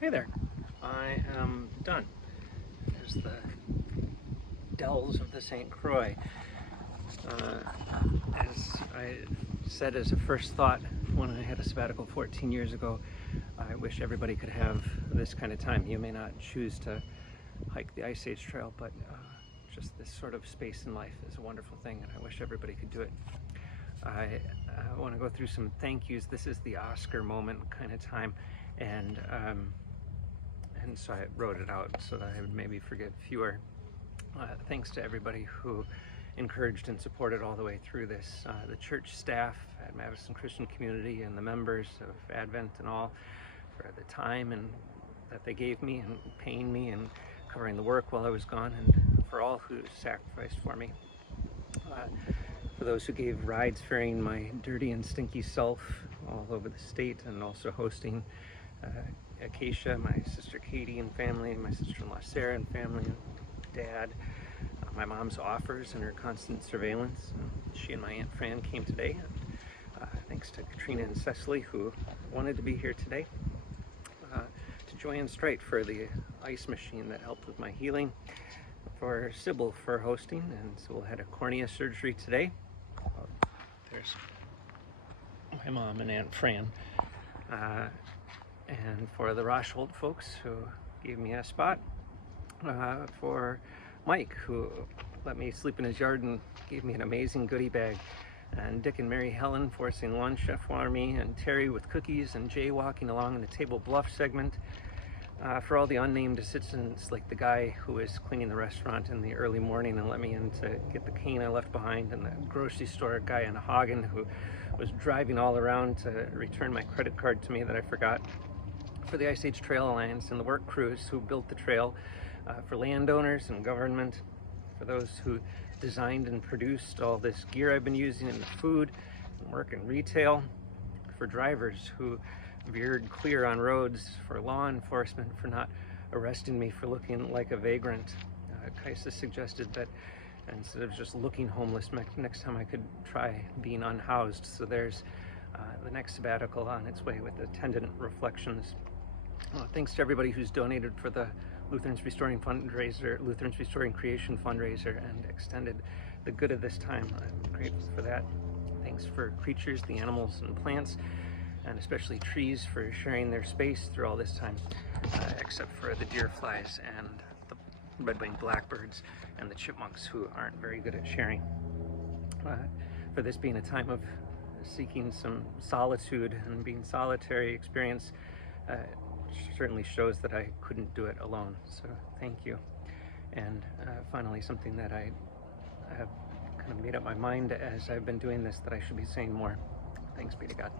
Hey there, I am done. There's the dells of the St. Croix. Uh, as I said as a first thought when I had a sabbatical 14 years ago, I wish everybody could have this kind of time. You may not choose to hike the Ice Age Trail, but just this sort of space in life is a wonderful thing, and I wish everybody could do it. I want to go through some thank yous. This is the Oscar moment kind of time, and so I wrote it out so that I would maybe forget fewer. Thanks to everybody who encouraged and supported all the way through this. The church staff at Madison Christian Community and the members of Advent and all for the time and that they gave me and paying me and covering the work while I was gone, and for all who sacrificed for me. For those who gave rides ferrying my dirty and stinky self all over the state, and also hosting Acacia, my sister Katie and family, and my sister-in-law Sarah and family, and Dad, my mom's offers and her constant surveillance. She and my Aunt Fran came today. Thanks to Katrina and Cecily, who wanted to be here today. To Joanne Strite for the ice machine that helped with my healing. For Sybil for hosting, and Sybil had a cornea surgery today. There's my mom and Aunt Fran. And for the Rochwold folks who gave me a spot. For Mike, who let me sleep in his yard and gave me an amazing goodie bag. And Dick and Mary Helen forcing lunch for me, and Terry with cookies, and Jay walking along in the Table Bluff segment. For all the unnamed assistants, like the guy who was cleaning the restaurant in the early morning and let me in to get the cane I left behind, and the grocery store guy in Hagen who was driving all around to return my credit card to me that I forgot. For the Ice Age Trail Alliance and the work crews who built the trail, for landowners and government, for those who designed and produced all this gear I've been using, in the food and work in retail, for drivers who veered clear on roads, for law enforcement for not arresting me for looking like a vagrant. Kaisa suggested that instead of just looking homeless, next time I could try being unhoused. So there's the next sabbatical on its way with attendant reflections. Thanks to everybody who's donated for the Lutherans Restoring fundraiser, Lutherans Restoring Creation fundraiser, and extended the good of this time. I'm grateful for that. Thanks for creatures, the animals and plants, and especially trees, for sharing their space through all this time, except for the deer flies and the red-winged blackbirds and the chipmunks, who aren't very good at sharing. For this being a time of seeking some solitude and being solitary experience, certainly shows that I couldn't do it alone, so thank you. And finally, something that I have kind of made up my mind as I've been doing this, that I should be saying more. Thanks be to God.